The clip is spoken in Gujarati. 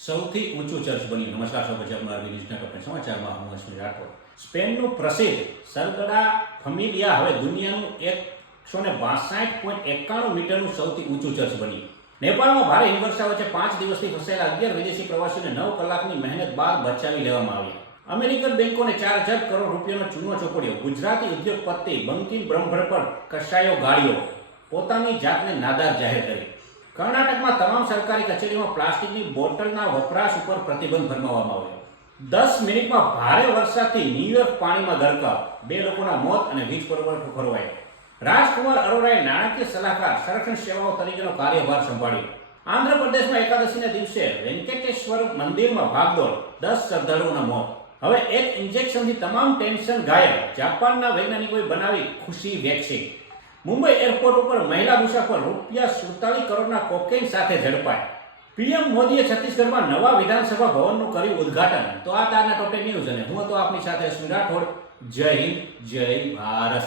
સૌથી ઊંચું ચર્ચ બન્યું. નમસ્કાર સૌ પ્રજા મારી ન્યૂઝના કપડે સમાચારમાં હું અશ્વિન રાઠોડ. સ્પેનનું પ્રસિદ્ધ સરગડા ફમિલિયા હવે દુનિયાનું 162.91 મીટરનું સૌથી ઊંચું ચર્ચ બન્યું. નેપાળમાં ભારે હિમવર્ષા વચ્ચે 5 દિવસથી ફસાયેલા 11 વિદેશી પ્રવાસીઓને 9 કલાકની મહેનત બાદ બચાવી લેવામાં આવ્યા. અમેરિકન બેંકોને 4,000 કરોડ રૂપિયાનો ચૂનો ચોપડ્યો. ગુજરાતી ઉદ્યોગપતિ બંકિમ બ્રહ્મભટ્ટ પર કસાયો ગાળ્યો. પોતાની જાતને નાદાર જાહેર કરી. કર્ણાટકમાં તમામ સરકારી કચેરીઓમાં પ્લાસ્ટિકની બોટલના વપરાશ ઉપર પ્રતિબંધ ફરમાવવામાં આવ્યો. 10 મિનિટમાં ભારે વરસાદથી ન્યુયોર્ક પાણીમાં ગરકાવ. 2 લોકોના મોત અને વીજ પુરવઠો ખોરવાયો. રાજકુમાર અરોરાએ નાણાકીય સલાહકાર સંરક્ષણ સેવાઓ તરીકેનો કાર્યભાર સંભાળ્યો. આંધ્રપ્રદેશમાં એકાદશીના દિવસે વેંકટેશ્વર મંદિરમાં ભાગદોડ, 10 શ્રદ્ધાળુઓના મોત. હવે એક ઇન્જેક્શનથી તમામ ટેન્શન ગાયબ. જાપાનના વૈજ્ઞાનિકોએ બનાવી ખુશી વેક્સિન. મુંબઈ એરપોર્ટ ઉપર મહિલા મુસાફર ₹47 કરોડના કોકેઇન સાથે ઝડપાય. પીએમ મોદીએ છત્તીસગઢમાં નવા વિધાનસભા ભવનનું કર્યું ઉદ્ઘાટન. તો આ તારના ટોપ ન્યૂઝ અને હું તો આપની સાથે અશ્વિન રાઠોડ. જય હિન્દ, જય ભારત.